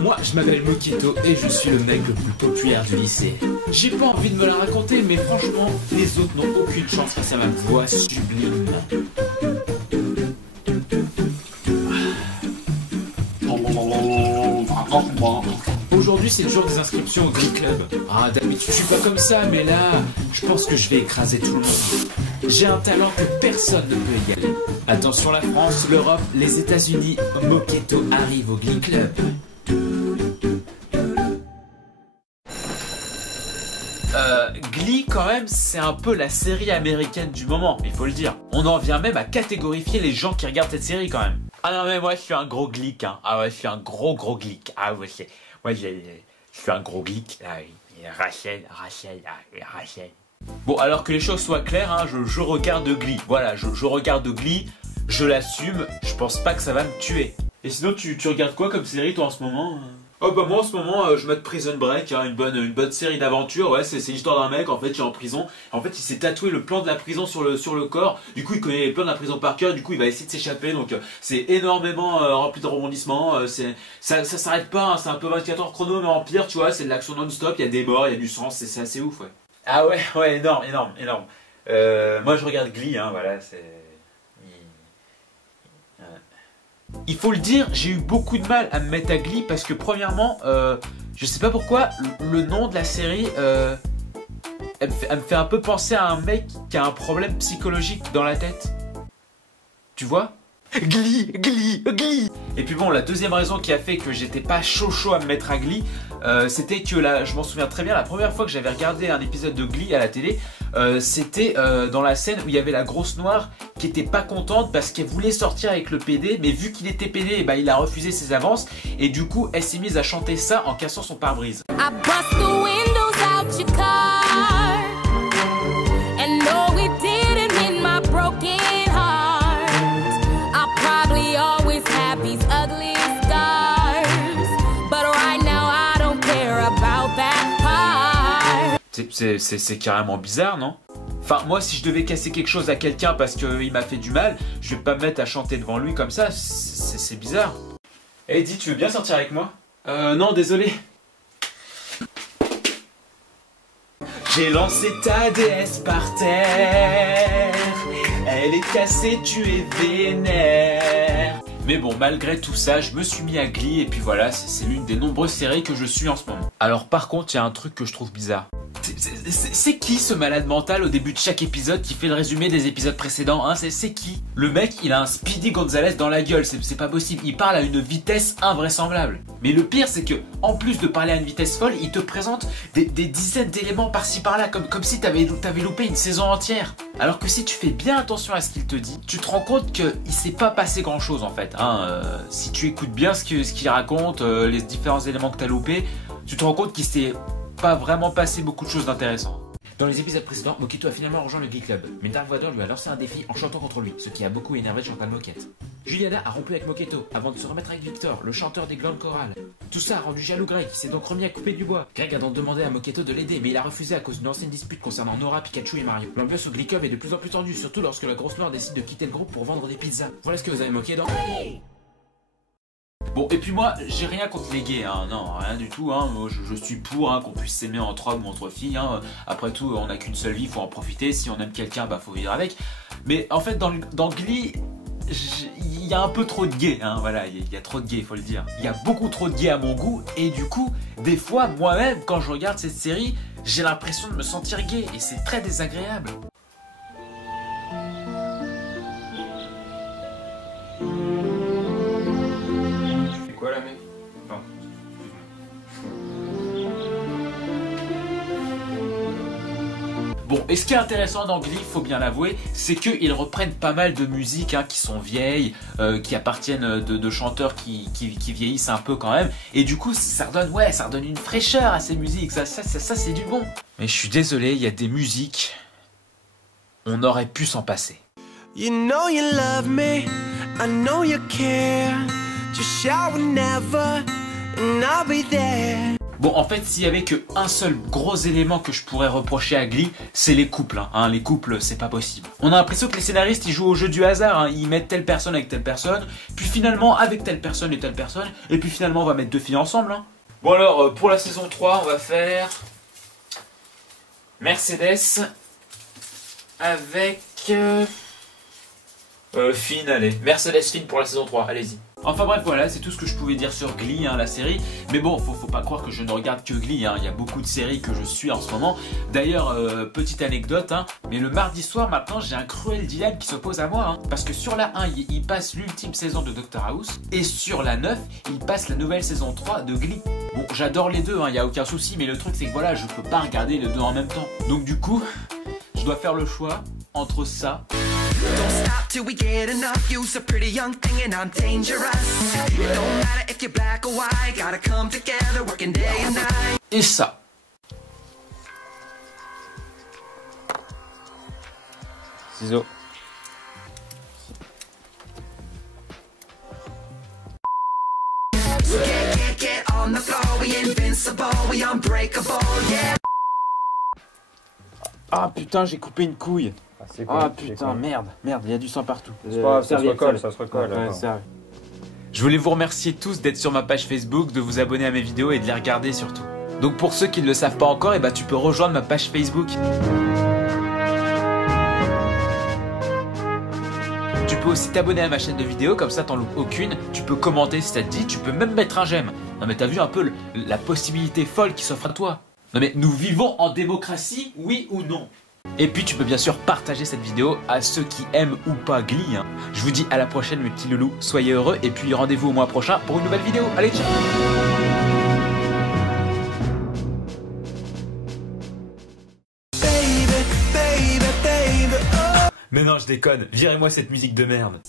Moi, je m'appelle Moketo et je suis le mec le plus populaire du lycée. J'ai pas envie de me la raconter, mais franchement, les autres n'ont aucune chance face à ma voix sublime. Aujourd'hui, c'est le jour des inscriptions au Glee Club. Ah, d'habitude, je suis pas comme ça, mais là, je pense que je vais écraser tout le monde. J'ai un talent que personne ne peut égaler. Attention la France, l'Europe, les États-Unis, Moketo arrive au Glee Club. Glee, quand même, c'est un peu la série américaine du moment, il faut le dire. On en vient même à catégorifier les gens qui regardent cette série, quand même. Ah non, mais moi, je suis un gros geek, hein. Ah ouais, je suis un gros geek. Ah ouais, je suis un gros geek. Ah oui, Rachel. Bon, alors que les choses soient claires, hein, je regarde Glee. Voilà, je regarde Glee, je l'assume, je pense pas que ça va me tuer. Et sinon, tu regardes quoi comme série, toi, en ce moment? Oh bah moi en ce moment je mate Prison Break, hein, une bonne série d'aventure. Ouais, c'est l'histoire d'un mec en fait qui est en prison. En fait il s'est tatoué le plan de la prison sur le corps. Du coup il connaît les plans de la prison par cœur. Du coup il va essayer de s'échapper. Donc c'est énormément rempli de rebondissements. Ça s'arrête pas, hein, c'est un peu 24 heures chrono mais en pire, tu vois. C'est de l'action non-stop, il y a des morts, il y a du sang, c'est assez ouf, ouais. Ah ouais, énorme. Moi je regarde Glee, hein, voilà, c'est... Il faut le dire, j'ai eu beaucoup de mal à me mettre à Glee parce que premièrement, je sais pas pourquoi, le nom de la série, elle me fait un peu penser à un mec qui a un problème psychologique dans la tête. Tu vois? Glee. Et puis bon, la deuxième raison qui a fait que j'étais pas chaud à me mettre à Glee, c'était que là, je m'en souviens très bien, la première fois que j'avais regardé un épisode de Glee à la télé, c'était dans la scène où il y avait la grosse noire qui était pas contente parce qu'elle voulait sortir avec le PD, mais vu qu'il était PD, eh ben, il a refusé ses avances et du coup elle s'est mise à chanter ça en cassant son pare-brise. C'est carrément bizarre, non? Enfin, moi, si je devais casser quelque chose à quelqu'un parce qu'il m'a fait du mal, je vais pas me mettre à chanter devant lui comme ça, c'est bizarre. Hey, dis, tu veux bien sortir avec moi? Non, désolé. J'ai lancé ta déesse par terre, elle est cassée, tu es vénère. Mais bon, malgré tout ça, je me suis mis à Glee et puis voilà, c'est l'une des nombreuses séries que je suis en ce moment. Alors par contre, il y a un truc que je trouve bizarre. C'est qui ce malade mental au début de chaque épisode qui fait le résumé des épisodes précédents, hein? C'est qui? Le mec, il a un Speedy Gonzales dans la gueule, c'est pas possible, il parle à une vitesse invraisemblable. Mais le pire, c'est que, en plus de parler à une vitesse folle, il te présente des dizaines d'éléments par-ci par-là, comme si t'avais loupé une saison entière. Alors que si tu fais bien attention à ce qu'il te dit, tu te rends compte qu'il s'est pas passé grand-chose en fait, hein. Si tu écoutes bien ce qu'il raconte, les différents éléments que t'as loupés, tu te rends compte qu'il s'est pas vraiment passé beaucoup de choses d'intéressantes. Dans les épisodes précédents, Moketo a finalement rejoint le Glee Club, mais Dark Vador lui a lancé un défi en chantant contre lui, ce qui a beaucoup énervé Chantal Moquette. Juliana a rompu avec Moketo avant de se remettre avec Victor, le chanteur des glandes chorales. Tout ça a rendu jaloux Greg, qui s'est donc remis à couper du bois. Greg a donc demandé à Moketo de l'aider, mais il a refusé à cause d'une ancienne dispute concernant Nora, Pikachu et Mario. L'ambiance au Glee Club est de plus en plus tendue, surtout lorsque la grosse noire décide de quitter le groupe pour vendre des pizzas. Voilà ce que vous avez moqué dans... Bon, et puis moi, j'ai rien contre les gays, hein, non, rien du tout, hein, moi, je suis pour qu'on puisse s'aimer entre hommes ou entre filles, hein. Après tout, on n'a qu'une seule vie, faut en profiter, si on aime quelqu'un, bah faut vivre avec. Mais en fait, dans Glee, il y a un peu trop de gays, hein, voilà, il y a trop de gays, il faut le dire. Il y a beaucoup trop de gays à mon goût, et du coup, des fois, moi-même, quand je regarde cette série, j'ai l'impression de me sentir gay, et c'est très désagréable. Bon, et ce qui est intéressant dans Glee, faut bien l'avouer, c'est qu'ils reprennent pas mal de musiques qui sont vieilles, qui appartiennent de chanteurs qui vieillissent un peu quand même. Et du coup, ça redonne une fraîcheur à ces musiques, ça c'est du bon. Mais je suis désolé, il y a des musiques, on aurait pu s'en passer. You know you love me, I know you care, just shout whenever and I'll be there. Bon, en fait, s'il y avait qu'un seul gros élément que je pourrais reprocher à Glee, c'est les couples. Les couples, c'est pas possible. On a l'impression que les scénaristes, ils jouent au jeu du hasard. Ils mettent telle personne avec telle personne, puis finalement avec telle personne, et puis finalement on va mettre deux filles ensemble. Bon alors, pour la saison 3, on va faire Mercedes avec Finn, allez. Mercedes Finn pour la saison 3, allez-y. Enfin bref, voilà, c'est tout ce que je pouvais dire sur Glee, la série. Mais bon, faut pas croire que je ne regarde que Glee, il y a beaucoup de séries que je suis en ce moment. D'ailleurs, petite anecdote, mais le mardi soir maintenant, j'ai un cruel dilemme qui s'oppose à moi. Parce que sur la 1, il passe l'ultime saison de Dr House. Et sur la 9, il passe la nouvelle saison 3 de Glee. Bon, j'adore les deux, il n'y a aucun souci. Mais le truc, c'est que voilà, je peux pas regarder les deux en même temps. Donc du coup, je dois faire le choix entre ça... Don't stop till we get enough. You's a pretty young thing and I'm dangerous. It don't matter if you're black or white. Gotta come together, working day and night. Et ça. Ciseaux. Get on the floor. We invincible, we unbreakable, yeah. Ah putain, j'ai coupé une couille. Ah putain, merde, il y a du sang partout. Ça se recolle, ça se recolle. Ouais, sérieux. Je voulais vous remercier tous d'être sur ma page Facebook, de vous abonner à mes vidéos et de les regarder surtout. Donc pour ceux qui ne le savent pas encore, tu peux rejoindre ma page Facebook. Tu peux aussi t'abonner à ma chaîne de vidéos, comme ça t'en loupes aucune. Tu peux commenter si ça te dit, tu peux même mettre un j'aime. Non mais t'as vu un peu la possibilité folle qui s'offre à toi. Non mais nous vivons en démocratie, oui ou non? Et puis tu peux bien sûr partager cette vidéo à ceux qui aiment ou pas Glee. Je vous dis à la prochaine mes petits loulous, soyez heureux et puis rendez-vous au mois prochain pour une nouvelle vidéo. Allez, ciao. Mais non, je déconne, virez-moi cette musique de merde.